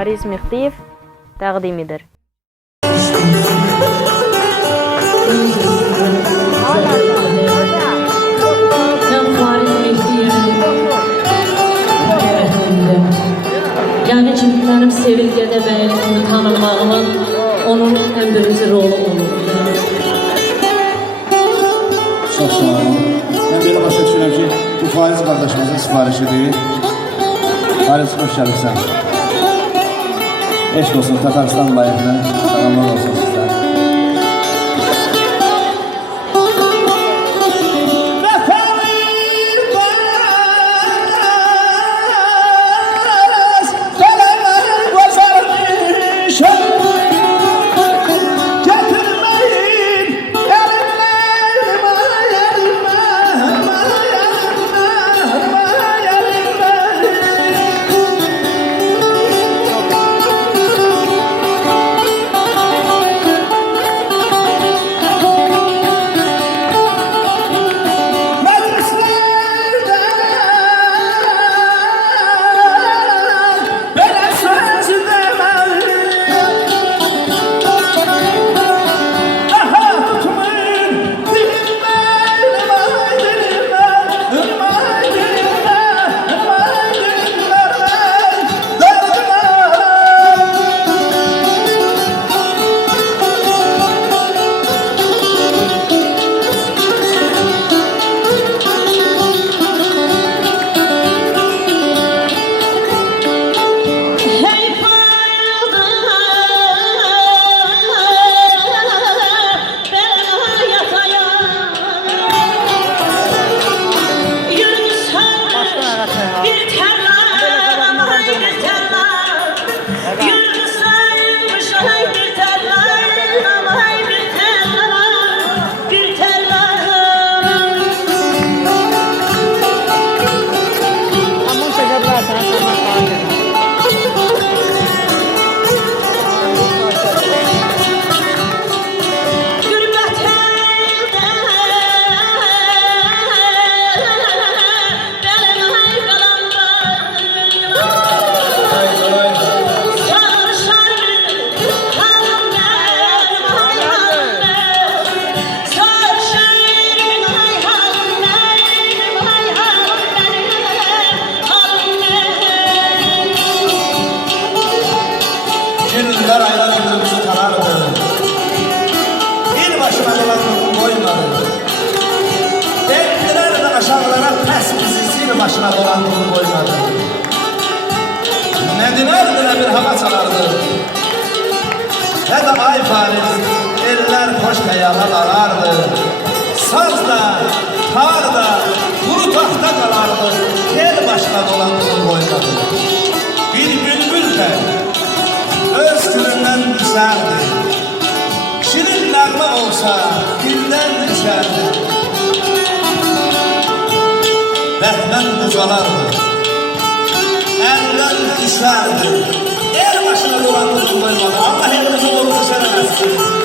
Fariz Mehdiyev təqdim edir. Yəni ki, mənim Sevilgədə bəyini tanınmağımın onun ən birinci rolu olur. Çox sağ olun. Mən belə başa düşürəm ki, bu Fariz qardaşımızın sifarişidir. Fariz, xoş gəlirsən. Eşq olsun, Tataristan layıqlı, salamlar olsun sizdən. Günler aylar ömrümüzü karardı. Bir başına dolanıp koymadı. Bekliler de aşağılara pes bizi zil başına dolandığını koymadı. Ne dilerdi bir hava çalardı. Ne de ay Fariz, eller hoş kayalar arardı. Sazda, tarda, kuru tahta kalardı. El başına dolandığını koymadı. Bir bülbül de öz gülünden düşerdi. Şirin nağma olsa dilden düşerdi. Bəhmən uzalardı, elden düşerdi. El başına dolandığını koymadı. Allah elimizi doğrusu sevmezsin.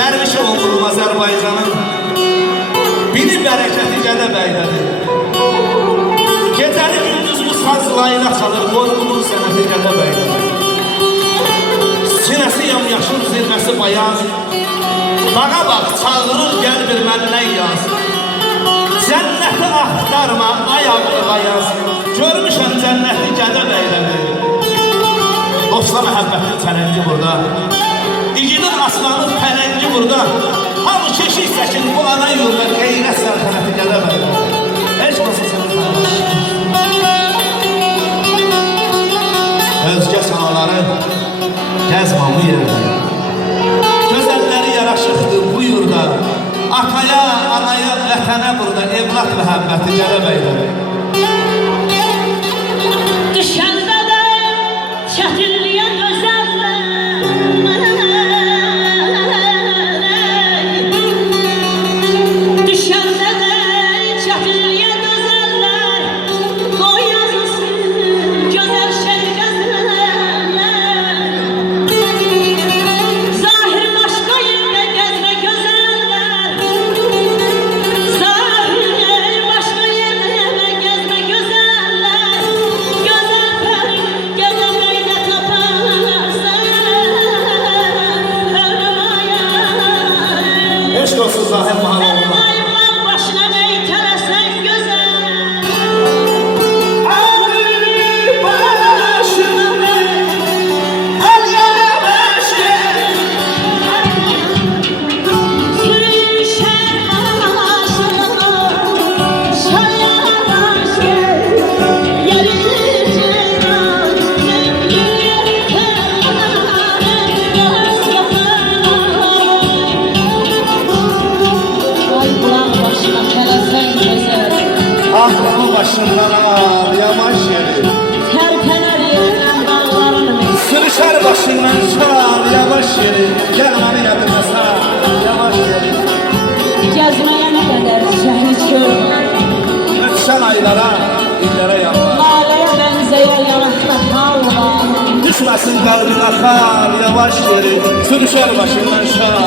Dərviş oğlum Azərbaycanın biri bərəkəti Gədəbəydədir. Gecəli gündüz bu saz layına çalır, qorxumuz sənəti Gədəbəydədir. Sinəsi yamyaşıl, zirvəsi bayaz, bağa bax, çağırır, gəl bir məndən yaz. Cənnəti axtarma, ayağı bayaz, görmüşəm cənnəti Gədəbəydədir. Dostla məhəbbətin çələngi burada, İgidin aslanın pələngi burada. Hamı keşik çəkir, bu ana yolda qeyrət səltənəti Gədəbəydədir. Heç olsa sənə özgə sanaları gəzmamı yerdə. Gözəlləri yaraşıqdır bu yurda. Ataya, anaya, vətənə burada evlat məhəbbəti Gədəbəydədir. Düşəndə də çətinliyə gözəllər, düşəndə də çətinliyə gözəllər, qoy yazılsın gözəl şey gəzərlər. Zahir başqa yerdə gəzmə gözəllər, zahir başqa yerdə gəzmə gözəllər. Gözəl pəri Gədəbəydə taparsan, ölüm ayar. Eşq olsun Zahir Mahaloğlu'na. Ayıqlar başına meytələsən gözəl. Sürüşər başına, şayar başına, yerilir ceylan, yerilir kərman, ayıqlar başına tələsən gözəl. Aklımı başından al, yamaç yeri. Tərpənər yerindən dağlarını, Sürüşər başından çal, yavaş yeri. Gel beni yadına sal, yavaş yeri. gəzməyə nə qədər şəhid görmə. Ötüşən aylara, illərə yanlar. Laləyə bənzəyər yanaqda halva. Düşməsin qalbin akar, yavaş yeri. Sürüşər başından çal,